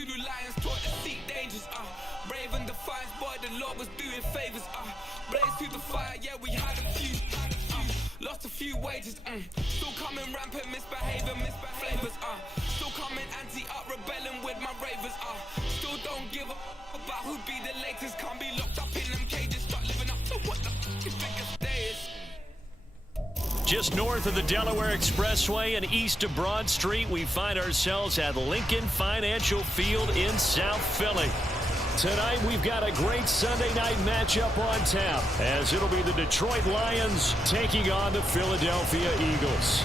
Zulu lions taught to seek dangers, brave and defiant, boy, the Lord was doing favors, blaze through the fire, yeah, we had a few, lost a few wages, still coming rampant, misbehaving, flavors, still coming anti-up, rebelling with my ravers, still don't give a about who be the latest, can't be locked up in them cages, start living up to what the you think a day is. Just north of the Delaware Expressway and east of Broad Street, we find ourselves at Lincoln Financial Field in South Philly. Tonight, we've got a great Sunday night matchup on tap, as it'll be the Detroit Lions taking on the Philadelphia Eagles.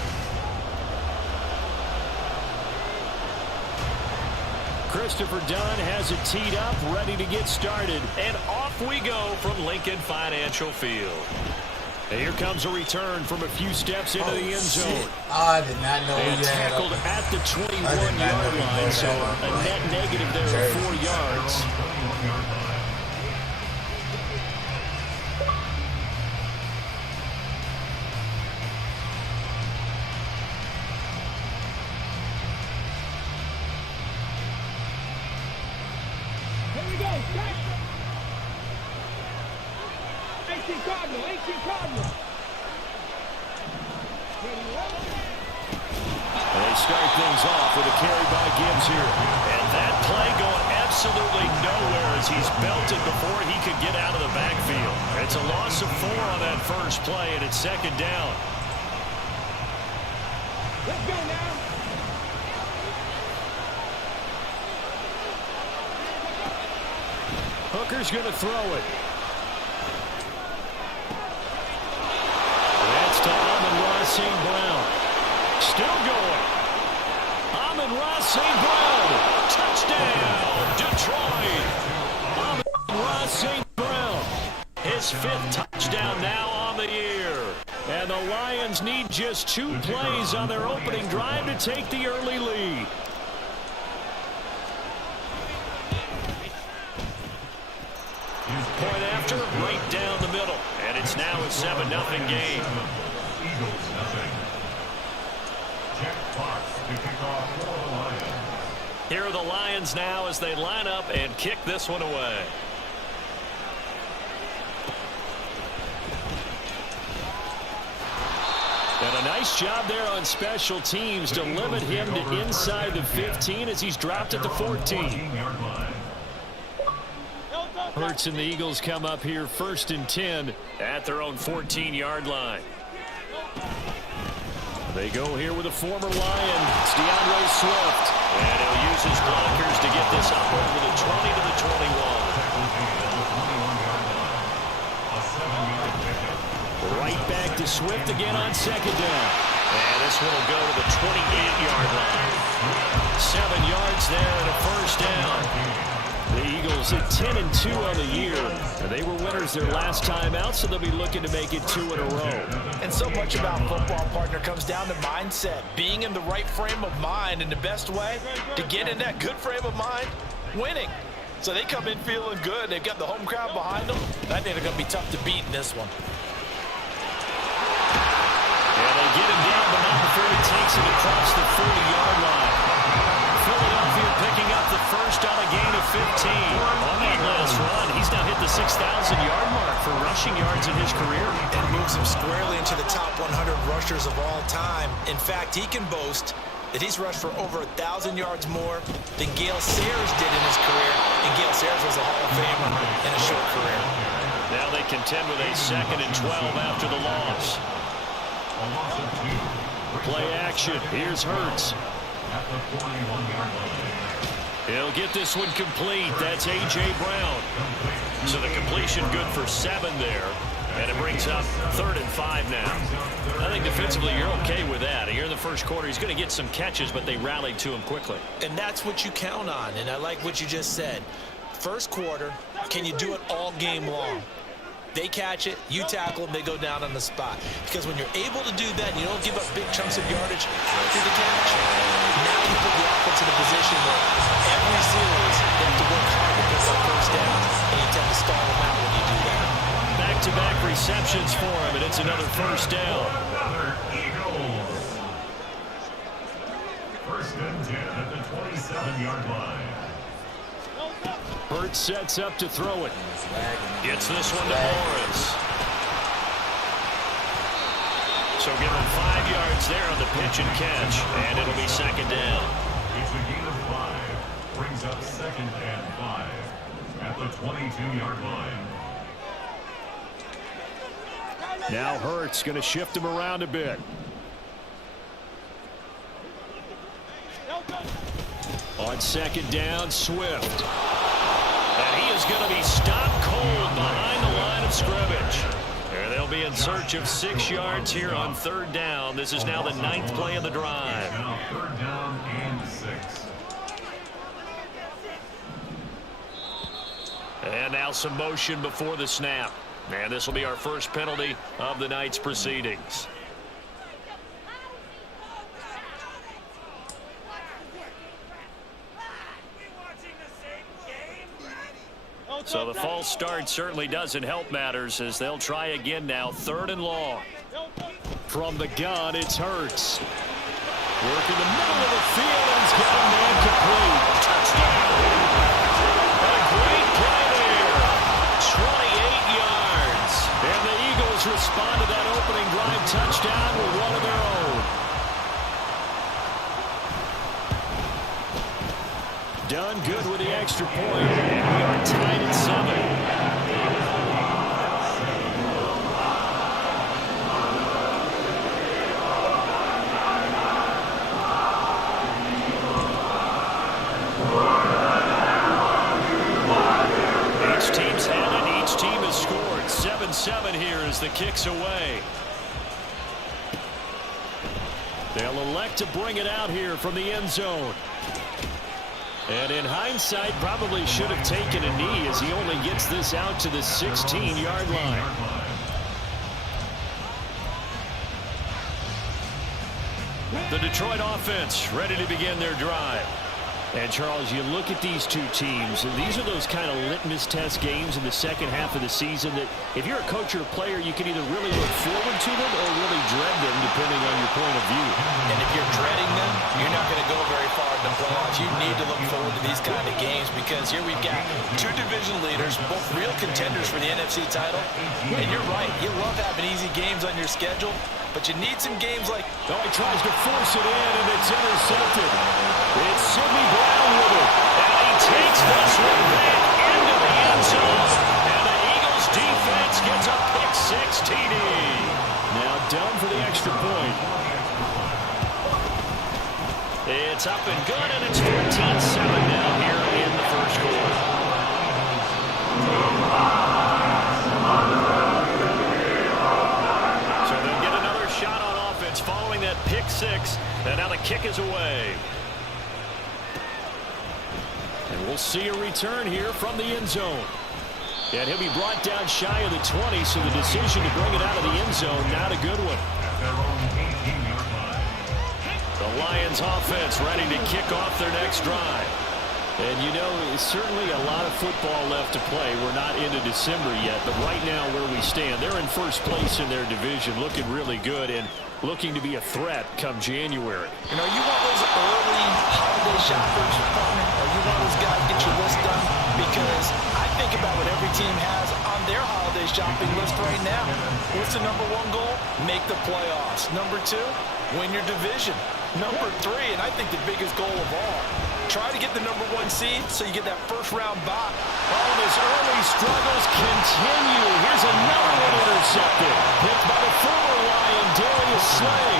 Christopher Dunn has it teed up, ready to get started. And off we go from Lincoln Financial Field. And here comes a return from a few steps into the end zone. I did not know and tackled at the 21-yard line, so a net negative there of 4 yards. Here we go, 18 Cardinal. They start things off with a carry by Gibbs here. And that play going absolutely nowhere as he's belted before he could get out of the backfield. It's a loss of 4 on that first play, and it's second down. Let's go now. Hooker's going to throw it. That's to Amon-Ra St. Brown. Still going. Amon-Ra St. Brown. Touchdown, Detroit. Amon-Ra St. Brown. His 5th touchdown now on the year. And the Lions need just 2 plays on their opening drive to take the early lead. Point after, right down the middle. And it's now a 7-0 game. Eagles nothing. Jack Fox to kick off for the Lions. Here are the Lions now as they line up and kick this one away. And a nice job there on special teams to limit him to inside the 15 as he's dropped at the 14. Hurts and the Eagles come up here 1st and 10 at their own 14-yard line. They go here with a former Lion. It's DeAndre Swift. And he'll use his blockers to get this up over the 20 to the 21. Right back to Swift again on 2nd down. And this one will go to the 28-yard line. 7 yards there and a first down. The Eagles at 10-2 on the year. And they were winners their last time out, so they'll be looking to make it 2 in a row. And so much about football, partner, comes down to mindset. Being in the right frame of mind, and the best way to get in that good frame of mind, winning. So they come in feeling good. They've got the home crowd behind them. I think they're going to be tough to beat in this one. And they get him down, but not before he takes it across the 40-yard line. Philadelphia picking up the first on a gain of 15. On that last run, he's now hit the 6,000-yard mark for rushing yards in his career. And moves him squarely into the top 100 rushers of all time. In fact, he can boast that he's rushed for over 1,000 yards more than Gale Sayers did in his career. And Gale Sayers was a Hall of Famer in a short career. Now they contend with a 2nd and 12 after the loss. Play action. Here's Hurts. He'll get this one complete. That's A.J. Brown. So the completion good for 7 there. And it brings up 3rd and 5 now. I think defensively you're okay with that. Here in the first quarter, he's going to get some catches, but they rallied to him quickly. And that's what you count on. And I like what you just said. First quarter, can you do it all game long? They catch it, you tackle them, they go down on the spot. Because when you're able to do that, you don't give up big chunks of yardage after the catch. Now you put the offense in a position where every series they have to work hard to pick up first down, and you tend to stall them out when you do that. Back-to-back receptions for him, and it's another first down. First and 10 at the 27-yard line. Hurts sets up to throw it. Gets this one to Morris. So give him 5 yards there on the pitch and catch, and it'll be second down. It's a gain of 5. Brings up 2nd and 5 at the 22-yard line. Now Hurts going to shift him around a bit. On second down, Swift. And he is going to be stopped cold behind the line of scrimmage. And they'll be in search of 6 yards here on 3rd down. This is now the 9th play of the drive. Now 3rd down and 6. And now some motion before the snap. And this will be our first penalty of the night's proceedings. So the false start certainly doesn't help matters as they'll try again now. 3rd and long. From the gun, it's Hurts. Work in the middle of the field, and he's got a man complete. Touchdown! A great play there. 28 yards. And the Eagles respond to that opening drive touchdown with one of their own. Done good with the extra point, and we are tied at 7. Each team's had it, each team has scored. 7-7 here as the kick's away. They'll elect to bring it out here from the end zone. And in hindsight, probably should have taken a knee as he only gets this out to the 16-yard line. The Detroit offense ready to begin their drive. And, Charles, you look at these two teams, and these are those kind of litmus test games in the second half of the season that if you're a coach or a player, you can either really look forward to them or really dread them, depending on your point of view. And if you're dreading them, you're not going to go very far in the playoffs. You need to look forward to these kind of games because here we've got two division leaders, both real contenders for the NFC title. And you're right, you love having easy games on your schedule, but you need some games like... Oh, he tries to force it in, and it's intercepted. It's Sidney Brown with it. And he takes this one back into the end zone. And the Eagles defense gets a pick-6 TD. Now done for the extra point. It's up and good, and it's 14-7 now here in the first quarter. So they'll get another shot on offense following that pick-6. And now the kick is away. And we'll see a return here from the end zone. And he'll be brought down shy of the 20, so the decision to bring it out of the end zone, not a good one. The Lions offense ready to kick off their next drive. And you know, certainly a lot of football left to play. We're not into December yet, but right now where we stand, they're in first place in their division, looking really good and looking to be a threat come January. You know, you want those early holiday shoppers, partner, or you want those guys to get your list done? Because I think about what every team has on their holiday shopping list right now. What's the number 1 goal? Make the playoffs. Number 2, win your division. Number 3, and I think the biggest goal of all, try to get the number 1 seed so you get that first-round bye. Oh, his early struggles continue. Here's another one intercepted. Picked by the former Lion, Darius Slay.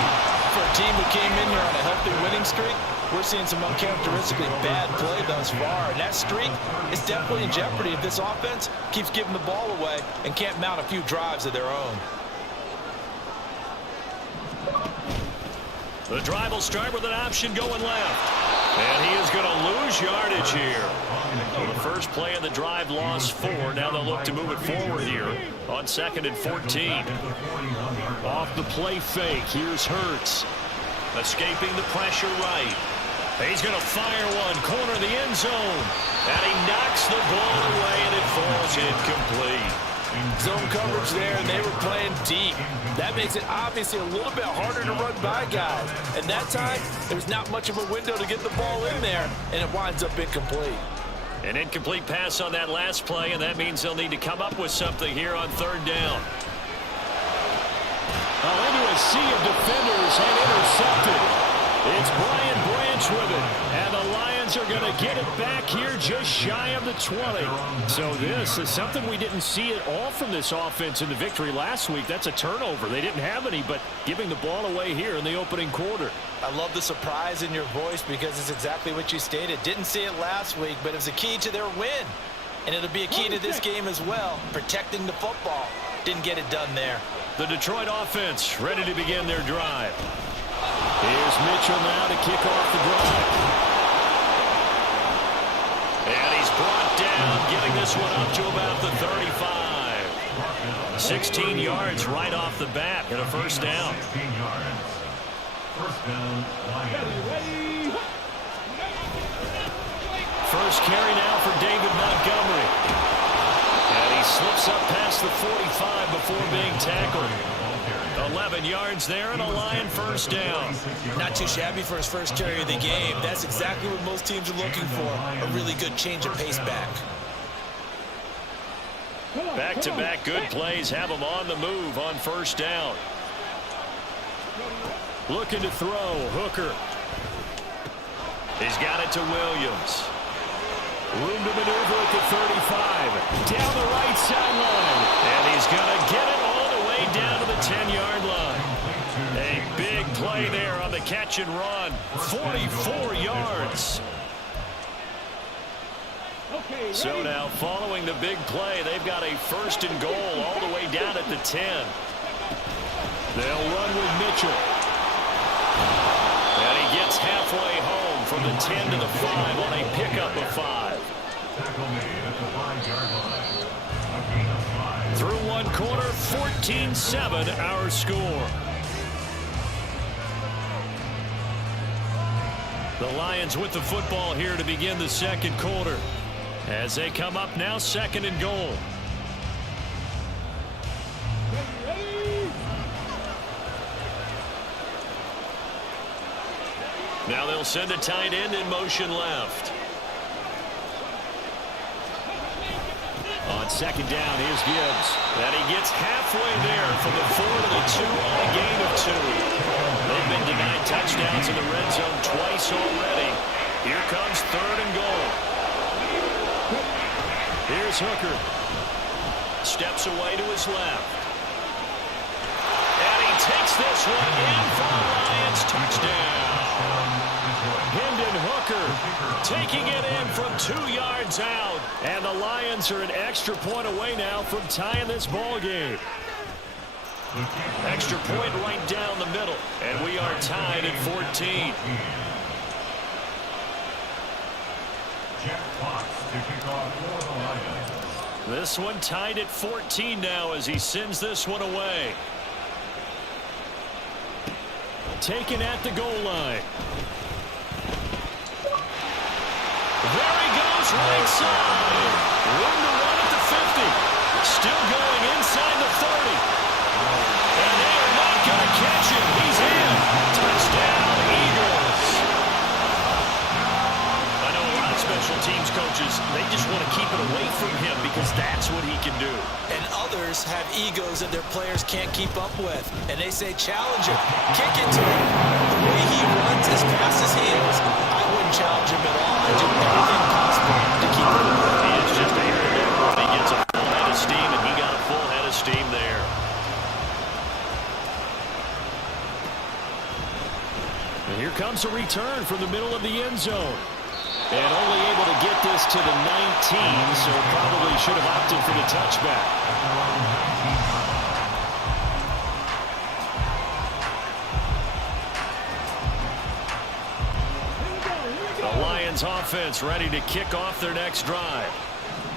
For a team who came in here on a healthy winning streak, we're seeing some uncharacteristically bad play thus far. And that streak is definitely in jeopardy if this offense keeps giving the ball away and can't mount a few drives of their own. The drive will start with an option going left. And he is going to lose yardage here. So the first play of the drive lost 4. Now they'll look to move it forward here on 2nd and 14. Off the play fake. Here's Hurts. Escaping the pressure right. He's going to fire one. Corner of the end zone. And he knocks the ball away, and it falls incomplete. Zone coverage there, and they were playing deep. That makes it obviously a little bit harder to run by guys. And that time, there's not much of a window to get the ball in there, and it winds up incomplete. An incomplete pass on that last play, and that means they'll need to come up with something here on third down. Into a sea of defenders and intercepted. It's Brian Branch with it, and the Lions are going to get it back here just shy of the 20. So this is something we didn't see at all from this offense in the victory last week. That's a turnover. They didn't have any, but giving the ball away here in the opening quarter. I love the surprise in your voice because it's exactly what you stated. Didn't see it last week, but it was a key to their win. And it'll be a key to this game as well, protecting the football. Didn't get it done there. The Detroit offense ready to begin their drive. Here's Mitchell now to kick off the drive. And he's brought down, getting this one up to about the 35. 16 yards right off the bat and a first down. 16 yards. First down, Lions. First carry now for David Montgomery. And he slips up past the 45 before being tackled. 11 yards there and a Lion first down. Not too shabby for his first carry of the game. That's exactly what most teams are looking for. A really good change of pace back. Back-to-back good plays have him on the move on first down. Looking to throw, Hooker. He's got it to Williams. Room to maneuver at the 35. Down the right sideline. And he's going to get it all the way down to the 10-yard line. A big play there on the catch and run. 44 yards. So now following the big play, they've got a first and goal all the way down at the 10. They'll run with Mitchell. And he gets halfway home from the 10 to the 5 on a pickup of 5. Tackle made at the 5-yard line. A gain of 5. Through one quarter, 14-7 our score. The Lions with the football here to begin the second quarter. As they come up now, second and goal. Now they'll send a tight end in motion left. On second down, here's Gibbs. And he gets halfway there from the 4 to the 2 on a gain of 2. They've been denied touchdowns in the red zone twice already. Here comes third and goal. Here's Hooker. Steps away to his left. And he takes this one in for the Lions. Touchdown. Hendon Hooker taking it in from 2 yards out. And the Lions are an extra point away now from tying this ball game. Extra point right down the middle. And we are tied at 14. Jeff Fox to kick off for the Lions. This one tied at 14 now as he sends this one away. Taken at the goal line. There he goes, right side. Room to run at the 50. Still going inside the 30. And they are not going to catch him. He's in. Touchdown, Eagles. I know a lot of special teams coaches, they just want to keep it away from him because that's what he can do. And others have egos that their players can't keep up with. And they say, challenge him, kick it to him. The way he runs as fast as he is, I wouldn't challenge him at all. I'd do everything possible to keep it away. It's just a air there. He gets a full head of steam, and he got a full head of steam there. And here comes a return from the middle of the end zone. And only able to get this to the 19, so probably should have opted for the touchback. The Lions offense ready to kick off their next drive.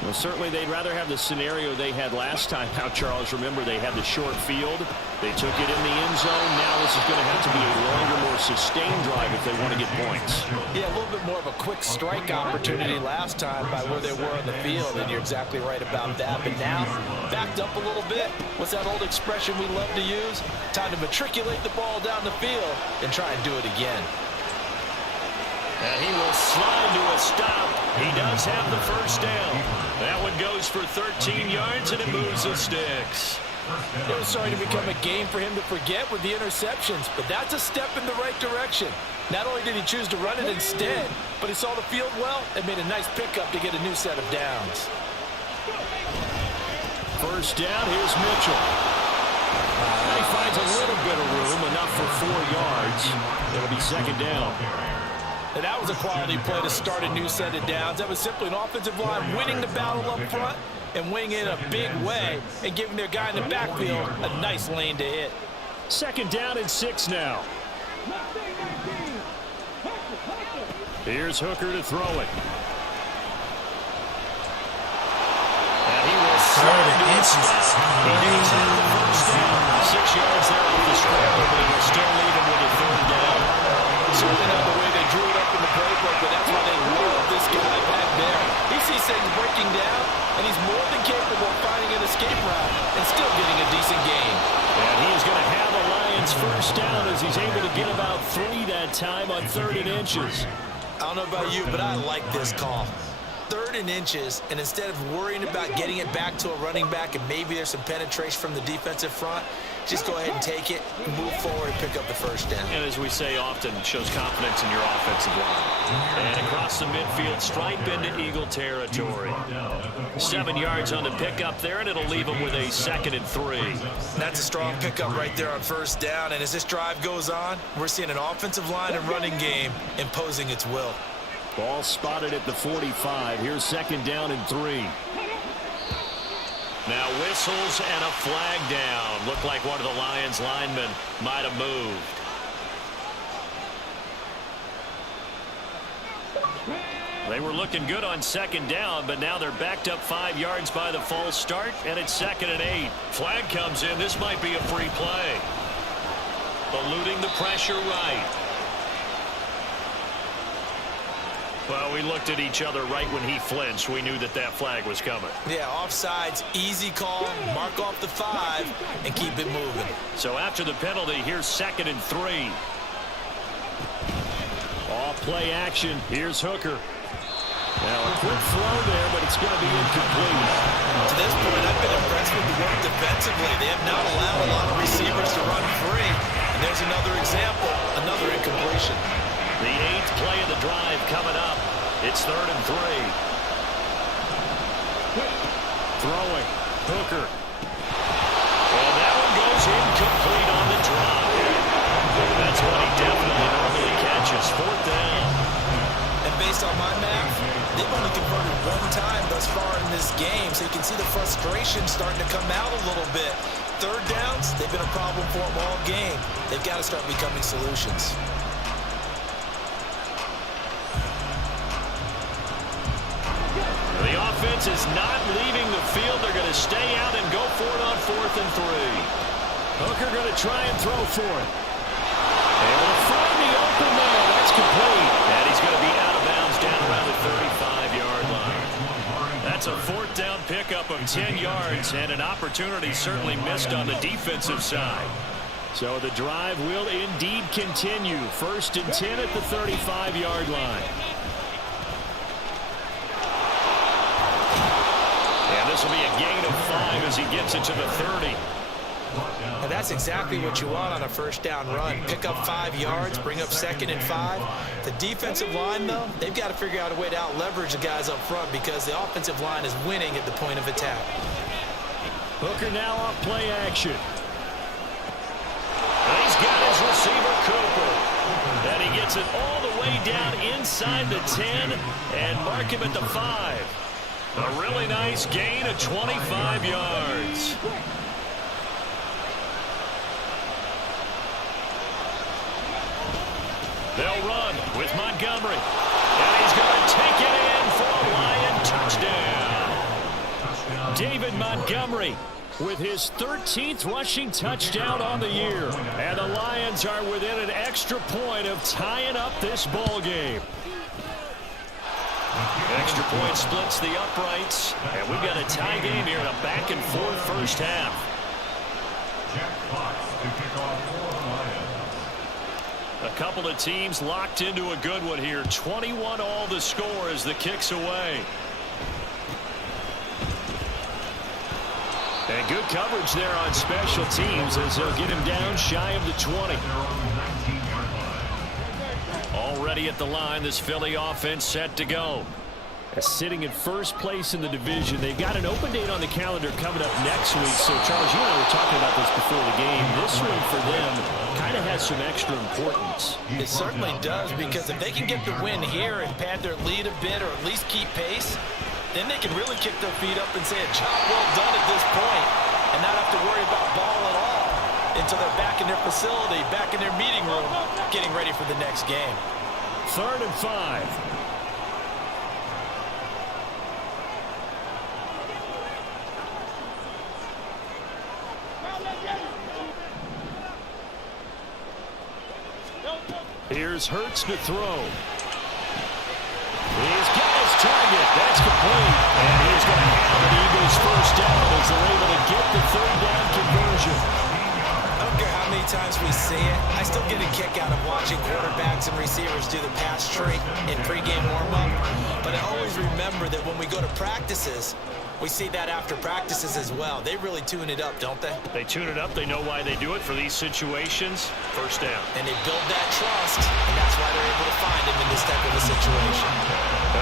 Well, certainly they'd rather have the scenario they had last time out, Charles. Remember, they had the short field. They took it in the end zone. Now this is going to have to be a longer, more sustained drive if they want to get points. Yeah, a little bit more of a quick strike opportunity last time by where they were on the field, and you're exactly right about that. But now, backed up a little bit. What's that old expression we love to use? Time to matriculate the ball down the field and try and do it again. And he will slide to a stop. He does have the first down. That one goes for 13 yards, and it moves the sticks. It was starting to become a game for him to forget with the interceptions, but that's a step in the right direction. Not only did he choose to run it instead, but he saw the field well and made a nice pickup to get a new set of downs. First down, here's Mitchell. He finds a little bit of room, enough for 4 yards. It'll be second down. And that was a quality play to start a new set of downs. That was simply an offensive line winning the battle up front and winning in a big way and giving their guy in the backfield a nice lane to hit. Second down and 6 now. Here's Hooker to throw it. And he will third and inches. He needs the first down. 6 yards there off the scramble, but he will still leave him with a third down. Certainly not the way they drew it up in the playbook, but that's why they love this guy back there. He sees things breaking down, and he's more than capable of finding an escape route and still getting a decent gain. And he's going to have the Lions first down as he's able to get about 3 that time on 3rd and inches. I don't know about you, but I like this call. 3rd and inches, and instead of worrying about getting it back to a running back and maybe there's some penetration from the defensive front, just go ahead and take it, move forward, and pick up the first down. And as we say often, shows confidence in your offensive line. And across the midfield, stripe into Eagle territory. 7 yards on the pickup there, and it'll leave him with a 2nd and 3. That's a strong pickup right there on first down, and as this drive goes on, we're seeing an offensive line and running game imposing its will. Ball spotted at the 45. Here's 2nd down and 3. Now whistles and a flag down. Looked like one of the Lions linemen might have moved. They were looking good on 2nd down, but now they're backed up 5 yards by the false start, and it's 2nd and 8. Flag comes in. This might be a free play. Eluding the pressure right. Well, we looked at each other right when he flinched. We knew that that flag was coming. Yeah, offsides, easy call, mark off the 5, and keep it moving. So after the penalty, here's 2nd and 3. Off play action. Here's Hooker. Now a quick throw there, but it's going to be incomplete. To this point, I've been impressed with the work defensively. They have not allowed a lot of receivers to run free. And there's another example, another incompletion. The 8th play of the drive coming up. It's 3rd and 3. Throwing. Hooker. And that one goes incomplete on the drop. That's what he definitely normally catches. 4th down. And based on my math, they've only converted 1 time thus far in this game, so you can see the frustration starting to come out a little bit. 3rd downs, they've been a problem for them all game. They've got to start becoming solutions. The offense is not leaving the field. They're going to stay out and go for it on 4th and 3. Hooker going to try and throw for it. Able to find the open man. That's complete. And he's going to be out of bounds down around the 35-yard line. That's a 4th down pickup of 10 yards and an opportunity certainly missed on the defensive side. So the drive will indeed continue. 1st and 10 at the 35-yard line. This will be a gain of 5 as he gets it to the 30. And that's exactly what you want on a first down run. Pick up 5 yards, bring up 2nd and 5. The defensive line, though, they've got to figure out a way to out-leverage the guys up front because the offensive line is winning at the point of attack. Hooker now off play action. And he's got his receiver, Cooper. And he gets it all the way down inside the 10 and mark him at the 5. A really nice gain of 25 yards. They'll run with Montgomery. And he's going to take it in for a Lion touchdown. David Montgomery with his 13th rushing touchdown on the year. And the Lions are within an extra point of tying up this ball game. Extra point splits the uprights, and we've got a tie game here in a back-and-forth first half. Jack Fox to kick off for the Lions. A couple of teams locked into a good one here. 21 all the score as the kick's away. And good coverage there on special teams as they'll get him down shy of the 20. Already at the line, this Philly offense set to go. Sitting in first place in the division. They've got an open date on the calendar coming up next week. So, Charles, you and I were talking about this before the game. This one for them kind of has some extra importance. It certainly does, because if they can get the win here and pad their lead a bit or at least keep pace, then they can really kick their feet up and say a job well done at this point and not have to worry about ball at all until they're back in their facility, back in their meeting room, getting ready for the next game. 3rd and 5. Here's Hurts to throw. He's got his target. That's complete. And he's going to have the Eagles first down as they're able to get the 3rd down conversion. I don't care how many times we see it. I still get a kick out of watching quarterbacks and receivers do the pass tree in pregame warm-up. But I always remember that when we go to practices, we see that after practices as well. They really tune it up, don't they? They tune it up. They know why they do it for these situations. First down. And they build that trust, and that's why they're able to find him in this type of a situation.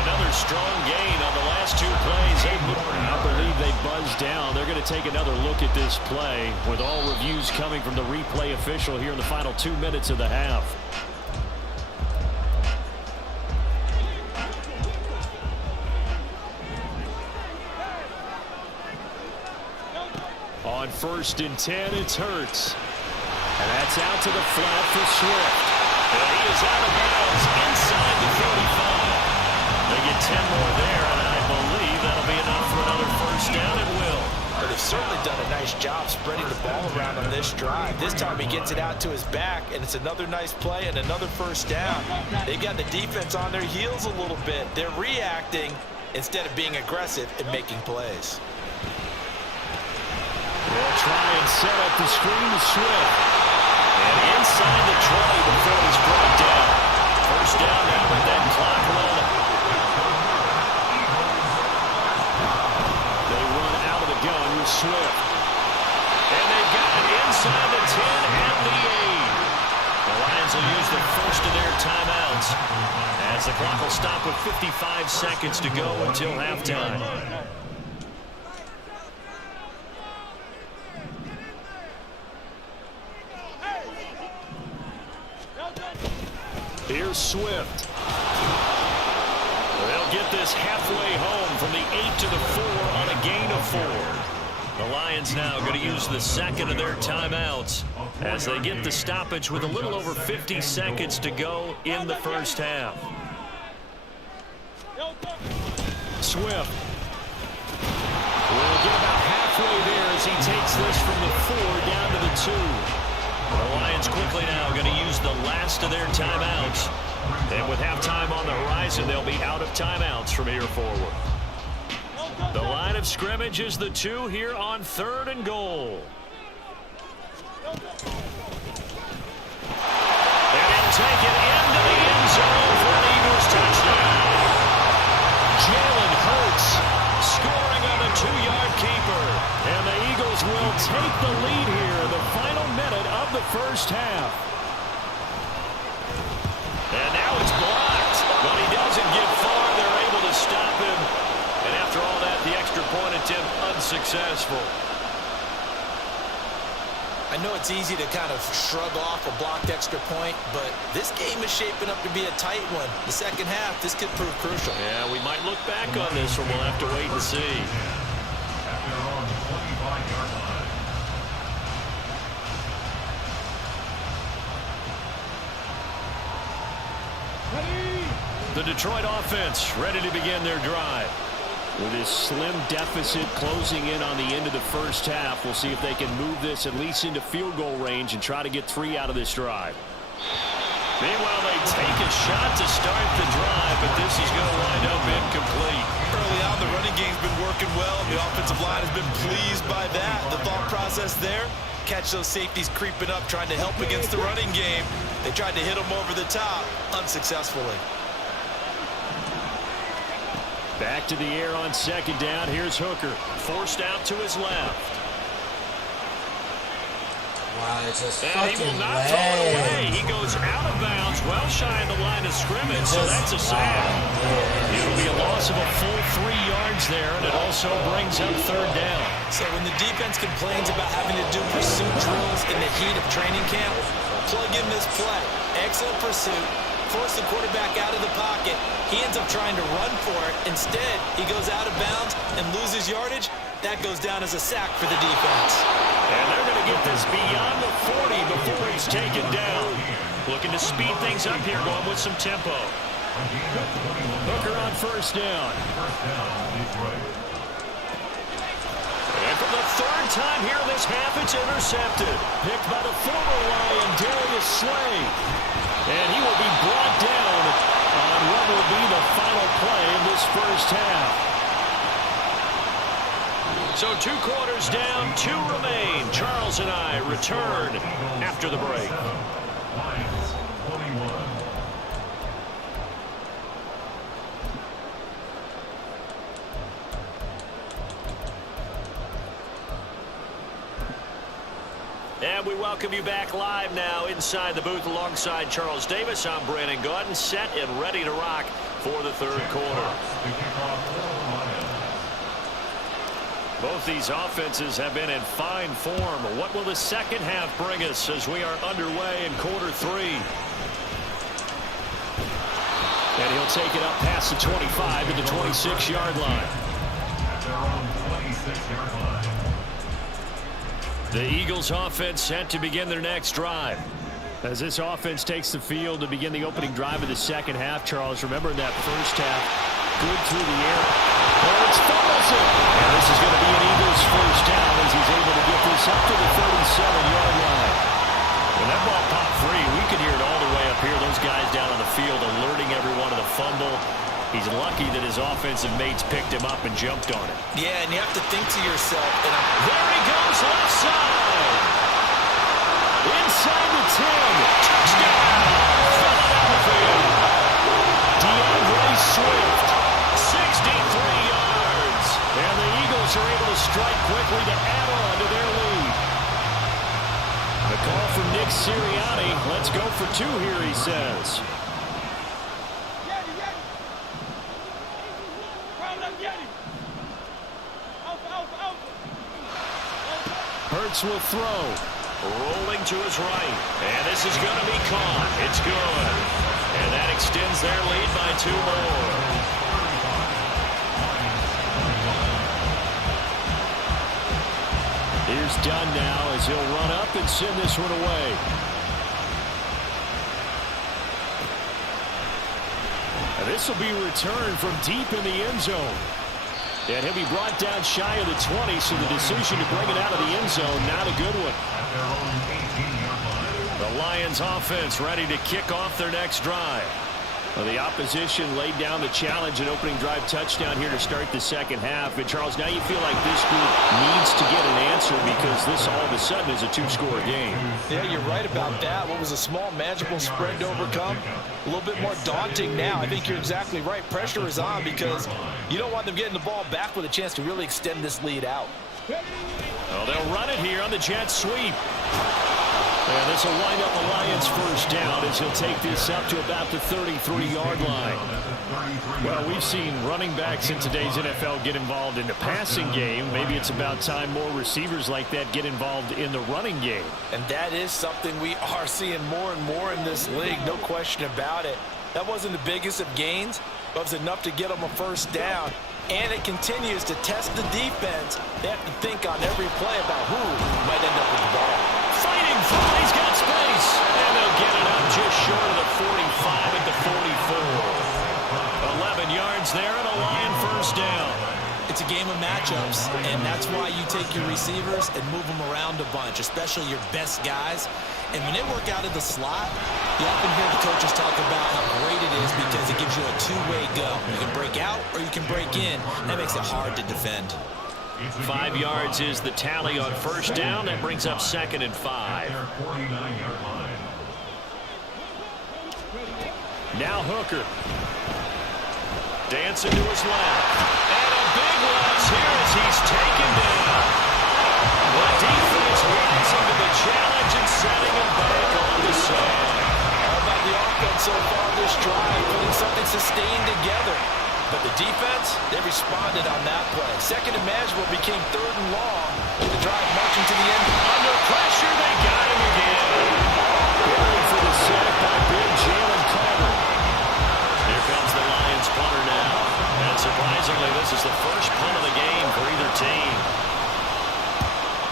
Another strong gain on the last 2 plays. I believe they buzzed down. They're going to take another look at this play with all reviews coming from the replay official here in the final 2 minutes of the half. On 1st and 10, it's Hurts. And that's out to the flat for Swift. And he is out of bounds inside the 35. They get 10 more there, and I believe that'll be enough for another first down. It will. But they've certainly done a nice job spreading the ball around on this drive. This time he gets it out to his back, and it's another nice play and another first down. They got the defense on their heels a little bit. They're reacting instead of being aggressive and making plays. They'll try and set up the screen to Swift. And inside the 20 before he's brought down. First down now with that clock rolling. They run out of the gun with Swift. And they got it inside the 10 and the 8. The Lions will use the first of their timeouts as the clock will stop with 55 seconds to go until halftime. Here's Swift. They'll get this halfway home from the 8 to the 4 on a gain of 4. The Lions now going to use the second of their timeouts as they get the stoppage with a little over 50 seconds to go in the first half. Swift will get about halfway there as he takes this from the 4 down to the 2. The Lions quickly now going to use the last of their timeouts. And with halftime on the horizon, they'll be out of timeouts from here forward. The line of scrimmage is the 2 here on 3rd and goal. And he'll take it into the end zone for an Eagles touchdown. Jalen Hurts scoring on the 2-yard keeper. And the Eagles will take the lead here in the final minute of the first half. And now it's blocked, but he doesn't get far. They're able to stop him. And after all that, the extra point attempt unsuccessful. I know it's easy to kind of shrug off a blocked extra point, but this game is shaping up to be a tight one. The second half, this could prove crucial. Yeah, we might look back on this one. We'll have to wait and see. After on the 25-yard line. The Detroit offense ready to begin their drive. With this slim deficit closing in on the end of the first half, we'll see if they can move this at least into field goal range and try to get 3 out of this drive. Meanwhile, they take a shot to start the drive, but this is going to wind up incomplete. Early on, the running game's been working working well. The offensive line has been pleased by that. The thought process there, catch those safeties creeping up, trying to help against the running game. They tried to hit them over the top, unsuccessfully. Back to the air on second down. Here's Hooker. Forced out to his left. Wow, it's just And he will not throw it away. He goes out of bounds, well shy of the line of scrimmage, so that's a sack. It'll be a loss of a full 3 yards there, and it also brings up third down. So when the defense complains about having to do pursuit drills in the heat of training camp, plug in this play. Excellent pursuit. Force the quarterback out of the pocket. He ends up trying to run for it. Instead, he goes out of bounds and loses yardage. That goes down as a sack for the defense. And they're going to get this beyond the 40 before he's taken down. Looking to speed things up here, going with some tempo. Hooker on first down. And for the third time here this half, it's intercepted. Picked by the former Lion, Darius Slay. And he will be brought down on what will be the final play of this first half. So 2 quarters down, 2 remain. Charles and I return after the break. Lions 21. And we welcome you back live now inside the booth alongside Charles Davis. I'm Brandon Gaudin, set and ready to rock for the third quarter. Both these offenses have been in fine form. What will the second half bring us as we are underway in quarter 3? And he'll take it up past the 25 to the 26-yard line. At their own 26-yard line. The Eagles offense set to begin their next drive. As this offense takes the field to begin the opening drive of the second half, Charles, remember that first half, good through the air. Lawrence fumbles it. And this is going to be an Eagles first down as he's able to get this up to the 37-yard line. When that ball popped free, we could hear it all the way up here. Those guys down on the field alerting everyone of the fumble. He's lucky that his offensive mates picked him up and jumped on it. Yeah, and you have to think to yourself. There he goes, left side. Inside the 10. Touchdown. Philadelphia. DeAndre Swift. 63 yards. And the Eagles are able to strike quickly to add on to their lead. The call from Nick Sirianni. Let's go for 2 here, he says. Hurts will throw. Rolling to his right. And this is going to be caught. It's good. And that extends their lead by 2 more. Here's Dunn now as he'll run up and send this one away. And this will be returned from deep in the end zone. And he'll be brought down shy of the 20, so the decision to bring it out of the end zone, not a good one. At their own 18-yard line. The Lions offense ready to kick off their next drive. Well, the opposition laid down the challenge, an opening drive touchdown here to start the second half. And, Charles, now you feel like this group needs to get an answer because this all of a sudden is a 2-score game. Yeah, you're right about that. What was a small, manageable spread to overcome? A little bit more daunting now. I think you're exactly right. Pressure is on because you don't want them getting the ball back with a chance to really extend this lead out. Well, they'll run it here on the jet sweep. And this will wind up the Lions first down as he'll take this up to about the 33-yard line. Well, we've seen running backs in today's NFL get involved in the passing game. Maybe it's about time more receivers like that get involved in the running game. And that is something we are seeing more and more in this league, no question about it. That wasn't the biggest of gains, but it was enough to get them a first down. And it continues to test the defense. They have to think on every play about who might end up with the ball. Fighting for it. He's got space. And they'll get it up just short of the 45 at the 44. 11 yards there and a Lion first down. It's a game of matchups, and that's why you take your receivers and move them around a bunch, especially your best guys. And when they work out of the slot, you often hear the coaches talk about how great it is because it gives you a two-way go. You can break out or you can break in. That makes it hard to defend. 5 yards is the tally on first down. That brings up 2nd and 5. Now Hooker. Dancing to his left. And a big loss here as he's taken down. The defense rising to the challenge and setting him back on the side. All about the offense so far this drive, putting something sustained together. But the defense, they responded on that play. Second and manageable became 3rd and long. The drive marching to the end. Under pressure, they got him again. Buried for the sack by big Jalen Carter. Here comes the Lions punter now. And surprisingly, this is the first punt of the game for either team.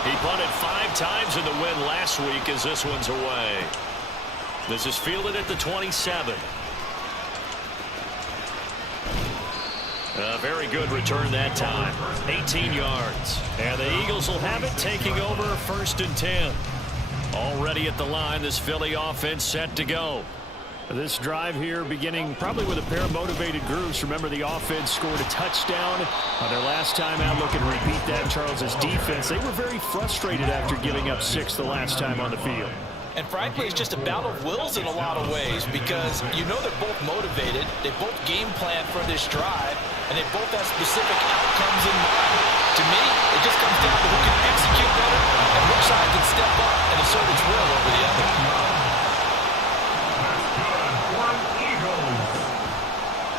He punted 5 times in the win last week as this one's away. This is fielded at the 27. A very good return that time. 18 yards. And the Eagles will have it, taking over 1st and 10. Already at the line, this Philly offense set to go. This drive here beginning probably with a pair of motivated groups. Remember, the offense scored a touchdown on their last time out. Looking to repeat that. Charles's defense, they were very frustrated after giving up 6 the last time on the field. And frankly, it's just a battle of wills in a lot of ways because you know they're both motivated. They both game plan for this drive, and they both have specific outcomes in mind. To me, it just comes down to who can execute better and which side can step up and assert its will over the other.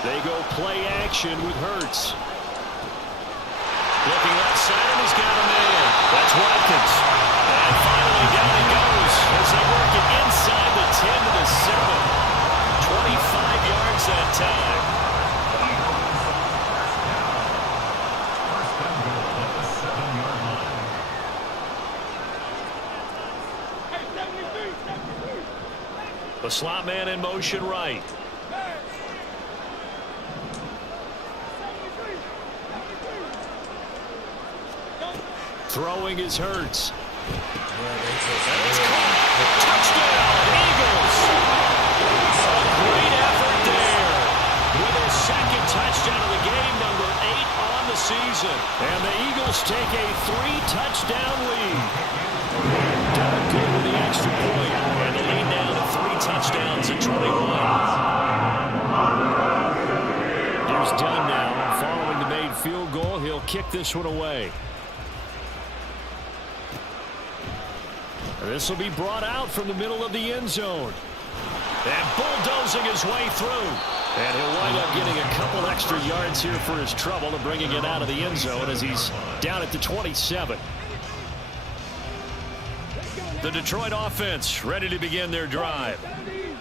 They go play action with Hurts. Looking left side, and he's got a man. That's Watkins. And finally down he goes as they work it inside the 10 to the 7. 25 yards that time. The slot man in motion right. Throwing is Hurts. And it's caught. Touchdown, Eagles. Great effort there. With their 2nd touchdown of the game, number 8 on the season. And the Eagles take a 3-touchdown lead. Done good with the extra point. And the lead down to 3 touchdowns at 21. Here's Dunn now. Following the made field goal, he'll kick this one away. This will be brought out from the middle of the end zone. And bulldozing his way through. And he'll wind up getting a couple extra yards here for his trouble and bringing it out of the end zone as he's down at the 27. The Detroit offense ready to begin their drive.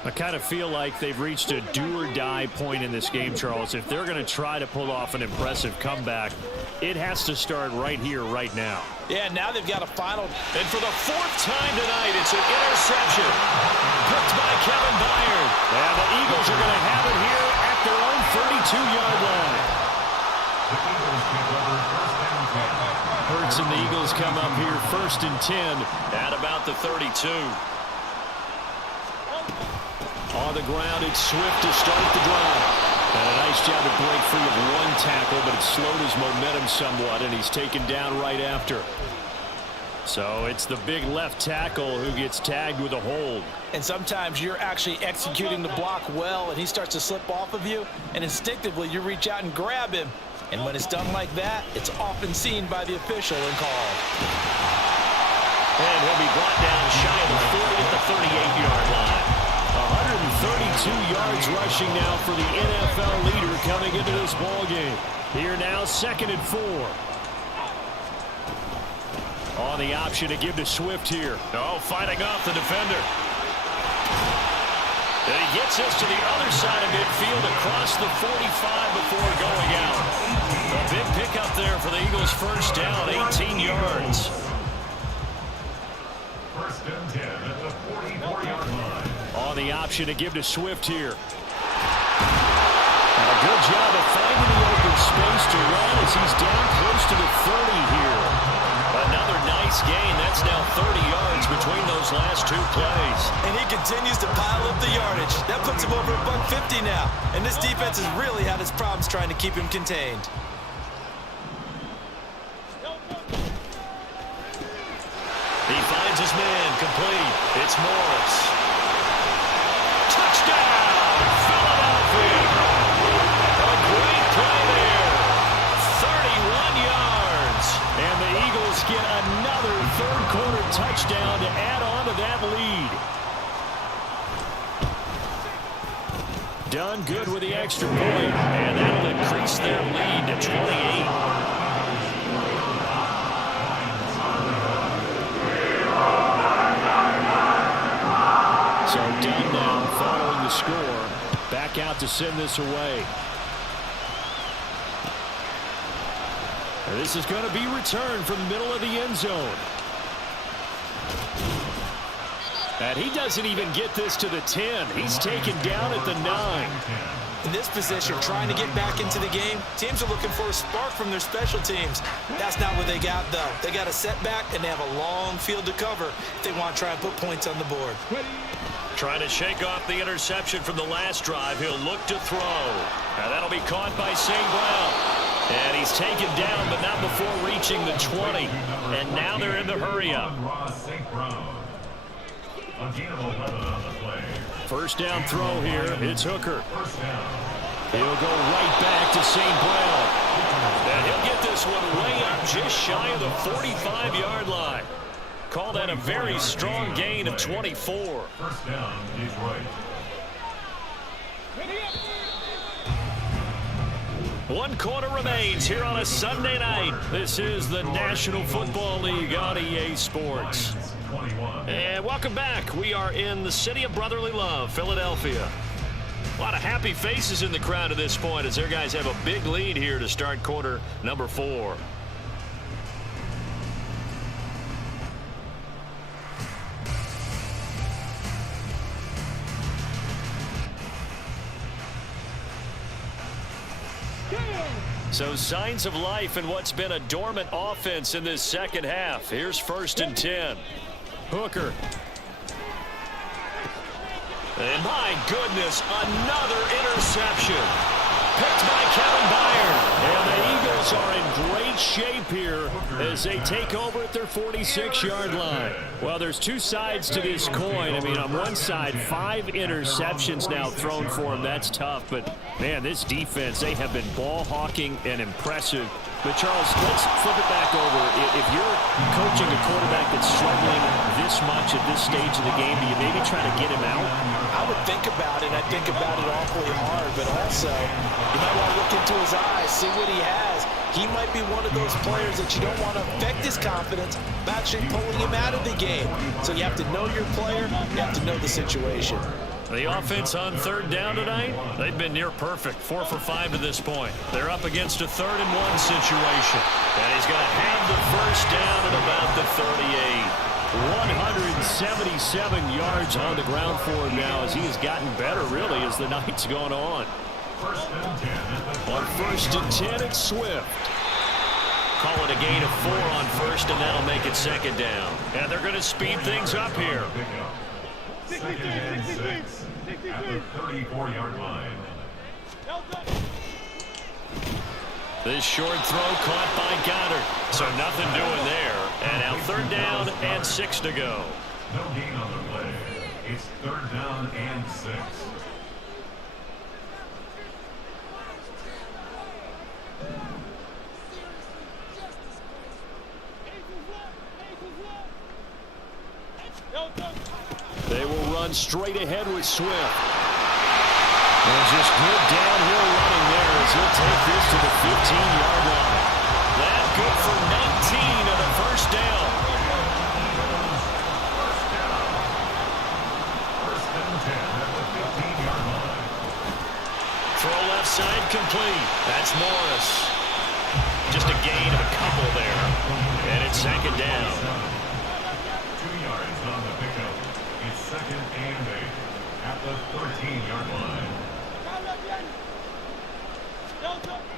I kind of feel like they've reached a do-or-die point in this game, Charles. If they're going to try to pull off an impressive comeback, it has to start right here, right now. Yeah, now they've got a final. And for the 4th time tonight, it's an interception. Picked by Kevin Byard. And the Eagles are going to have it here at their own 32-yard line. Hurts and the Eagles come up here 1st and 10 at about the 32. On the ground, it's Swift to start the drive. And a nice job to break free of 1 tackle, but it slowed his momentum somewhat, and he's taken down right after. So it's the big left tackle who gets tagged with a hold. And sometimes you're actually executing the block well, and he starts to slip off of you, and instinctively you reach out and grab him. And when it's done like that, it's often seen by the official and called. And he'll be brought down shy of the 40 at the 38-yard line. 132 yards rushing now for the NFL leader coming into this ballgame. Here now, 2nd and 4. On the option to give to Swift here. Oh, fighting off the defender. And he gets us to the other side of midfield across the 45 before going out. A big pickup there for the Eagles' first down, 18 yards. 1st and 10 at the 44-yard line. On the option to give to Swift here. And a good job of finding the open space to run as he's down That's now 30 yards between those last two plays. And he continues to pile up the yardage. That puts him over $150 now. And this defense has really had its problems trying to keep him contained. He finds his man, complete. It's Morris. Touchdown, Philadelphia. A great play there. 31 yards. And the Eagles get another third-quarter touchdown to add on to that lead. Done good with the extra point. And that'll increase their lead to 28. So done now following the score. Back out to send this away. And this is going to be returned from the middle of the end zone. And he doesn't even get this to the 10. He's taken down at the 9. In this position, trying to get back into the game, teams are looking for a spark from their special teams. That's not what they got, though. They got a setback, and they have a long field to cover if they want to try and put points on the board. Trying to shake off the interception from the last drive. He'll look to throw. Now that'll be caught by St. Brown. And he's taken down, but not before reaching the 20. And now they're in the hurry-up. First down throw here. It's Hooker. He'll go right back to St. Brown. And he'll get this one way up just shy of the 45-yard line. Call that a very strong gain of 24. First down, Detroit. One quarter remains here on a Sunday night. This is the National Football League on EA Sports. And welcome back. We are in the city of brotherly love, Philadelphia. A lot of happy faces in the crowd at this point as their guys have a big lead here to start quarter number 4. So signs of life in what's been a dormant offense in this second half. Here's 1st and 10. Hooker. And my goodness, another interception. Picked by Kevin Byard. And the Eagles are in great shape here as they take over at their 46-yard line. Well, there's two sides to this coin. I mean, on one side, 5 interceptions now thrown for him. That's tough. But, man, this defense, they have been ball hawking and impressive. But, Charles, let's flip it back over. If you're coaching a quarterback that's struggling this much at this stage of the game, do you maybe try to get him out? I would think about it. I think about it awfully hard. But also, you might want to look into his eyes, see what he has. He might be one of those players that you don't want to affect his confidence by actually pulling him out of the game. So you have to know your player. You have to know the situation. The offense on 3rd down tonight, they've been near perfect. 4 for 5 to this point. They're up against a 3rd and 1 situation. And he's going to have the first down at about the 38. 177 yards on the ground for him now as he has gotten better, really, as the night's gone on. On 1st and 10, it's Swift. Call it a gain of 4 on 1st, and that'll make it 2nd down. And they're going to speed things up here. 2nd and 6 at the 34-yard line. This short throw caught by Goddard. So nothing doing there. And now 3rd down and 6 to go. No gain on the play. It's 3rd down and 6. They will run straight ahead with Swift. And just good downhill running there as he'll take this to the 15-yard line. That good for 19 on the 1st down. First and 10 at the 15-yard line. Throw left side complete. That's Morris. Just a gain of a couple there. And it's 2nd down. 2 yards on the pickup. It's 2nd and 8 at the 13-yard line.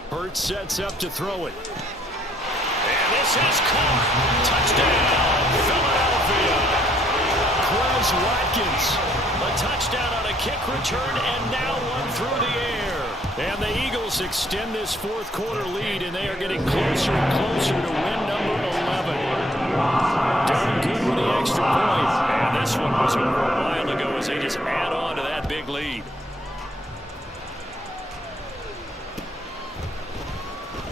Hurts sets up to throw it. And this is caught. Touchdown, Philadelphia. is Watkins. A touchdown on a kick return, and now one through the air. And the Eagles extend this fourth quarter lead, and they are getting closer and closer to win number 11. Done good with the extra point. And this one was over a while ago as they just add on to that big lead.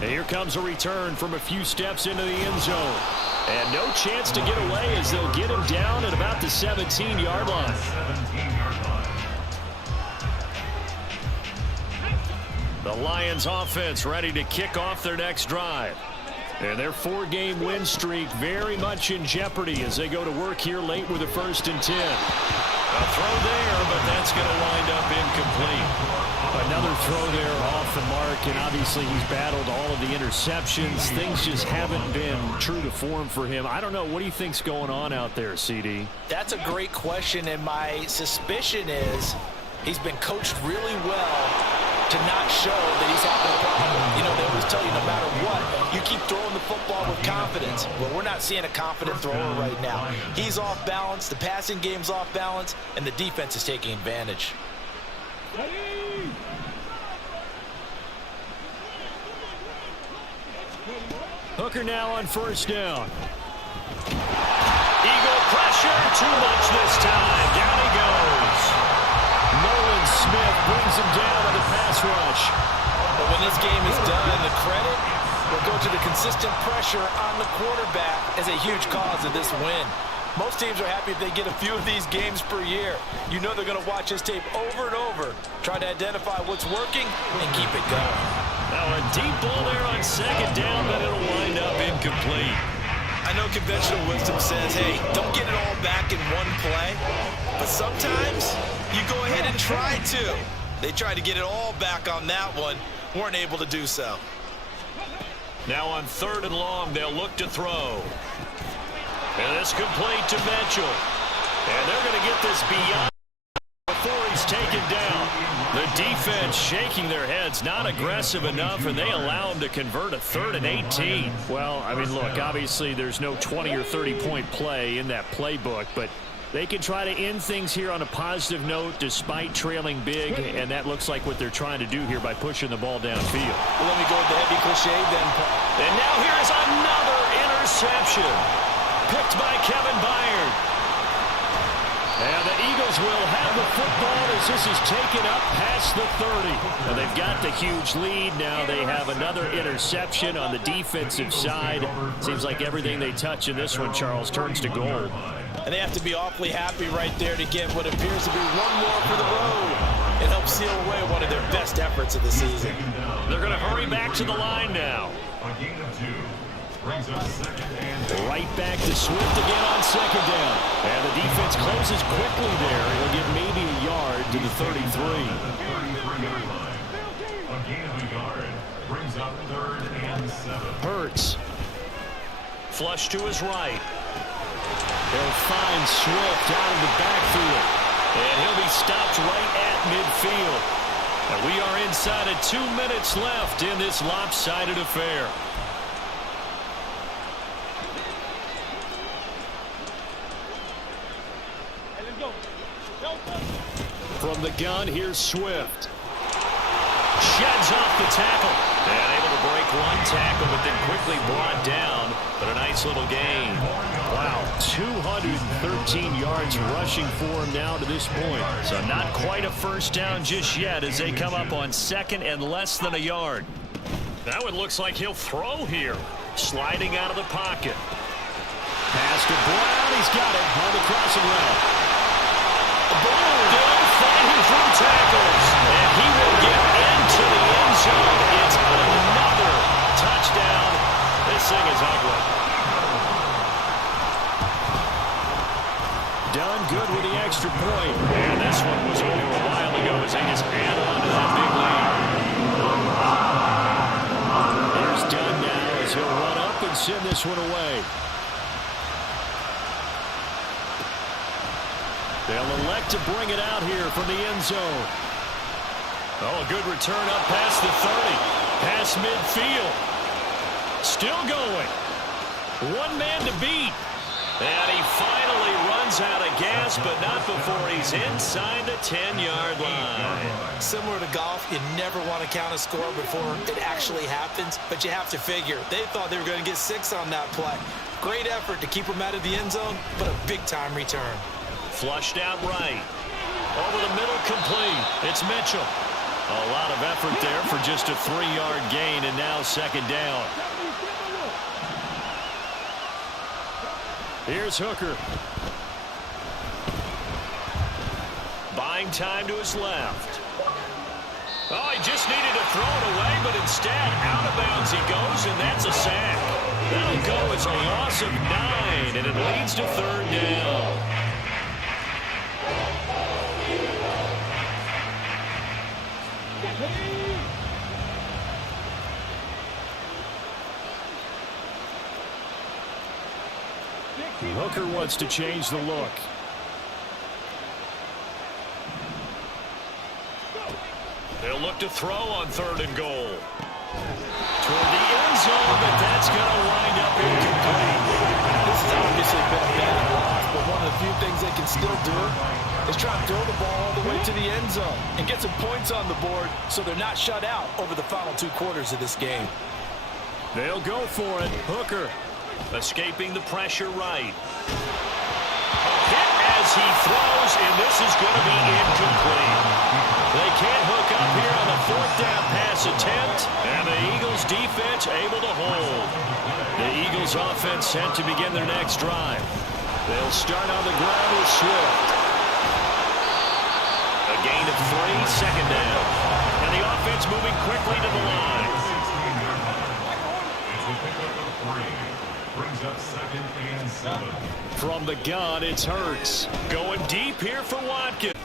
And here comes a return from a few steps into the end zone. And no chance to get away as they'll get him down at about the 17-yard line. The Lions offense ready to kick off their next drive. And their 4-game win streak very much in jeopardy as they go to work here late with a 1st and 10. A throw there, but that's going to wind up incomplete. Another throw there off the mark, and obviously he's battled all of the interceptions. Things just haven't been true to form for him. I don't know. What do you think's going on out there, CD? That's a great question, and my suspicion is he's been coached really well to not show that he's having a problem. You know, they always tell you no matter what, you keep throwing the football with confidence. Well, we're not seeing a confident thrower right now. He's off balance, the passing game's off balance, and the defense is taking advantage. Hooker now on 1st down. Eagle pressure, too much this time. Down he goes. Nolan Smith brings him down on the pass rush. But when this game is done, the credit will go to the consistent pressure on the quarterback as a huge cause of this win. Most teams are happy if they get a few of these games per year. You know they're going to watch this tape over and over, try to identify what's working and keep it going. Now a deep ball there on 2nd down, but it'll wind up incomplete. I know conventional wisdom says, hey, don't get it all back in one play. But sometimes you go ahead and try to. They tried to get it all back on that one, weren't able to do so. Now on 3rd and long, they'll look to throw. And it's complete to Mitchell. And they're going to get this beyond before he's taken down. The defense shaking their heads, not aggressive enough, and they allow him to convert a 3rd and 18. Well, I mean, look, obviously there's no 20 or 30-point play in that playbook, but they can try to end things here on a positive note despite trailing big, and that looks like what they're trying to do here by pushing the ball downfield. Well, let me go with the heavy cliche then. And now here's another interception. Picked by Kevin Byard. And the Eagles will have the football as this is taken up past the 30. And they've got the huge lead. Now they have another interception on the defensive side. Seems like everything they touch in this one, Charles, turns to gold. And they have to be awfully happy right there to get what appears to be one more for the road. It helps seal away one of their best efforts of the season. They're going to hurry back to the line now. A gain of 2. Brings up 2nd and Right back to Swift again on 2nd down. And the defense closes quickly there. It'll get maybe a yard to the 33. 33-yard line. A gain of a yard. Brings up 3rd and 7. Hurts. Flush to his right. They'll find Swift out of the backfield. And he'll be stopped right at midfield. And we are inside of 2 minutes left in this lopsided affair. From the gun, here's Swift. Sheds off the tackle. And able to break one tackle, but then quickly brought down. But a nice little gain. Wow, 213 yards rushing for him now to this point. So not quite a 1st down just yet as they come up on 2nd and less than a yard. That one looks like he'll throw here. Sliding out of the pocket. Pass to Brown. He's got it on the crossing route. Boom! Fighting through tackles. And he will get into the end zone. It's another touchdown. This thing is ugly. Done good with the extra point. And this one was over a while ago as they just add on to that big lead. Here's Dunn now as he'll run up and send this one away. They'll elect to bring it out here from the end zone. Oh, a good return up past the 30. Past midfield. Still going. One man to beat. And he finally runs out of gas, but not before he's inside the 10-yard line. Similar to golf, you never want to count a score before it actually happens, but you have to figure they thought they were going to get 6 on that play. Great effort to keep them out of the end zone, but a big-time return. Flushed out right. Over the middle, complete. It's Mitchell. A lot of effort there for just a 3-yard gain, and now second down. Here's Hooker. Buying time to his left. Oh, he just needed to throw it away, but instead, out of bounds he goes, and that's a sack. That'll go as a loss of 9, and it leads to third down. Hooker wants to change the look. They'll look to throw on 3rd and goal. Toward the end zone, but that's going to wind up incomplete. This has obviously been a bad loss, but one of the few things they can still do is try and throw the ball all the way to the end zone and get some points on the board so they're not shut out over the final 2 quarters of this game. They'll go for it. Hooker escaping the pressure right. Hit as he throws, and this is going to be incomplete. They can't hook up here on the 4th down pass attempt, and the Eagles defense able to hold. The Eagles offense set to begin their next drive. They'll start on the ground with Swift. A gain of 3, second down. And the offense moving quickly to the line. It's a pickup of 3. Brings up 2nd and 7. From the gun, it's Hurts. Going deep here for Watkins.